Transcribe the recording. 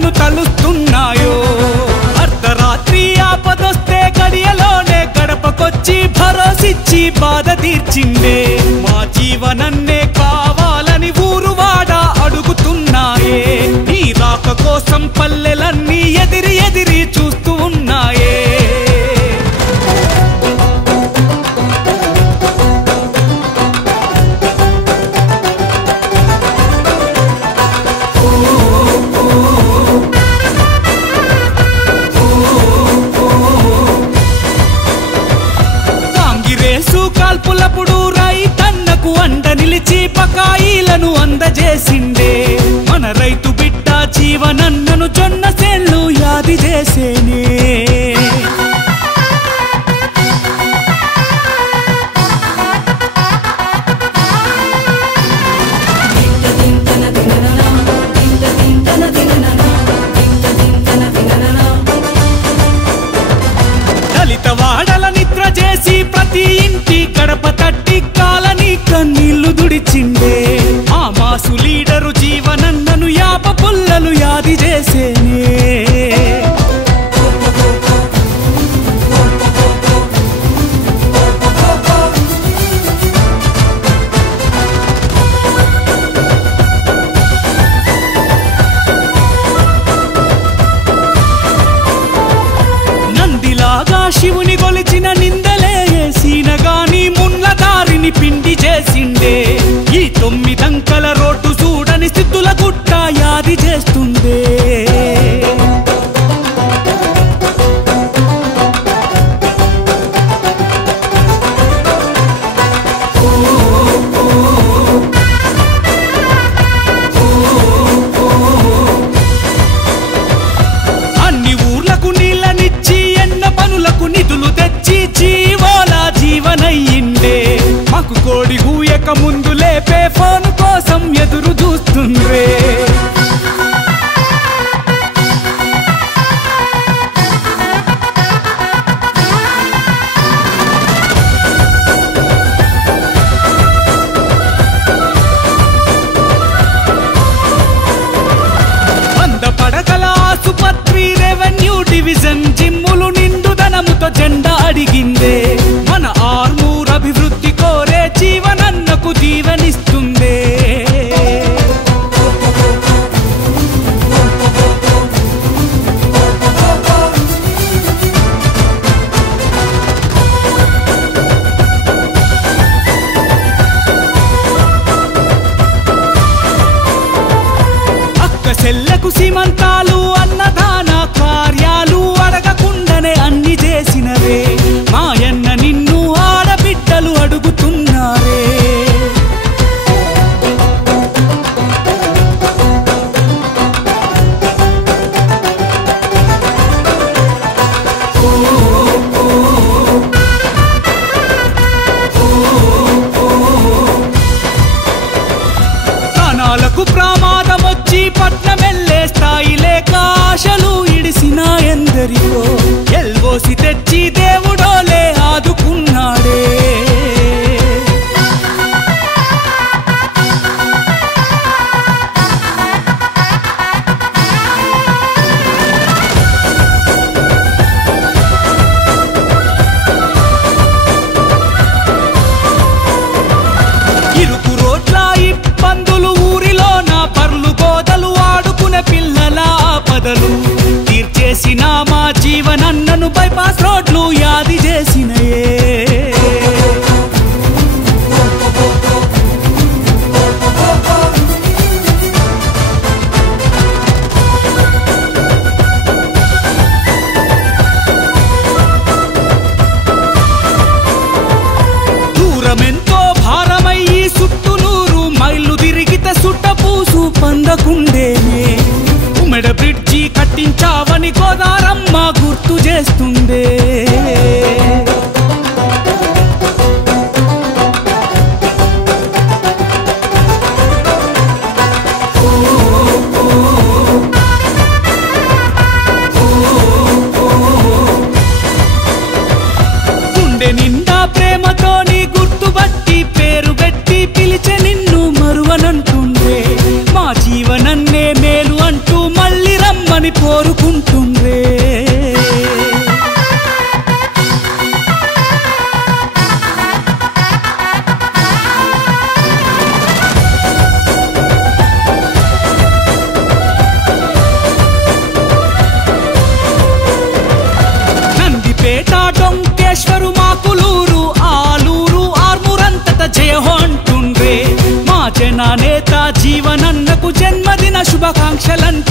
నన్ను తలుస్తున్నాయో అర్ధరాత్రి ఆపదొస్తే గడియలోనే గడపకొచ్చి భరోసిచ్చి బాధ తీర్చిండే మా జీవనన్నే కావాలని ఊరువాడ అడుగుతున్నాయే నీ రాక కోసం పల్లెలన్నీ ఎదిరి ఎదిరి చూస్తూ ఉన్నాయే కాల్పులప్పుడు రైతన్నకు అండ నిలిచి బకాయిలను అందజేసిండే మన రైతు బిడ్డ జీవనన్నను జొన్న సేళ్ళు యాది చేసేనే దళిత వాడల నిద్ర చేసి ప్రతి ఇంటి గడప తట్టి కాలని కన్నీళ్లు దుడిచిండే ఆ మాసు లీడరు జీవనన్నను యాప పుల్లలు యాది చేసేనే నందిలాగా శివుని గొలిచిన నిందలే సీనగాని మున్ల దారిని పిండి చేసిండే ఈ 9 అంకెల రోడ్డు చూడని స్థితుల గుట్ట యాది చేస్తుందే అన్ని ఊర్లకు నీళ్ళనిచ్చి ఎన్న పనులకు నిధులు తెచ్చి జీవోల జీవనయ్యిండే మాకు కోడి గూయక ముందు లేపే ఫోన్ కోసం ఎదురు చూస్తుండ్రే పడకల ఆసుపత్రి రెవెన్యూ డివిజన్ జిమ్ములు నిండుదనముతో జెండా అడిగిందే మన ఆర్మూర్ అభివృద్ధి కోరే జీవనన్నకు జీవనిస్తుందే చెల్లకు సీమంతాలు అన్నదాన కార్యాలు అడగకుండానే అన్ని చేసినవే మాయన్న నిన్ను ఆడబిడ్డలు అడుగుతున్నారే ప్రాణాలకు ప్రమాదం వచ్చి పట్నమెల్లే స్థాయి లేక ఆశలు ఇడిసిన ఎందరికో ఎల్వోసి తెచ్చి దేవుడోలే ఆదుకున్నాడే ఇరుకు రోడ్ల ఇబ్బందులు ఊరిలో నా పర్లు గోదలు ఆడుకునే పిల్లల ఆపదలు తీర్చేసిన మా జీవనన్నను బైపాస్ రోడ్లు యాది చేసినయే దూరమెంతో భారమయ్యి సుట్టునూరు మైళ్ళు తిరిగితే సుట్టపూసు పందకుండేనే ఉమెడ బ్రిడ్జి కట్టించావని గోదారమ్మ గుర్తు చేస్తుందే గుండె నిండా ప్రేమతో నీ గుర్తుబట్టి పేరు పెట్టి పిలిచే నిన్ను మరువనంటుండే మా జీవనన్నే మేలు అంటూ మళ్ళీ రమ్మ డొంకేశ్వరు మాకులూరు ఆలూరు ఆర్మూరంతట జయహో అంటుండ్రే మా జన నేత జీవనన్నకు జన్మదిన శుభాకాంక్షలంట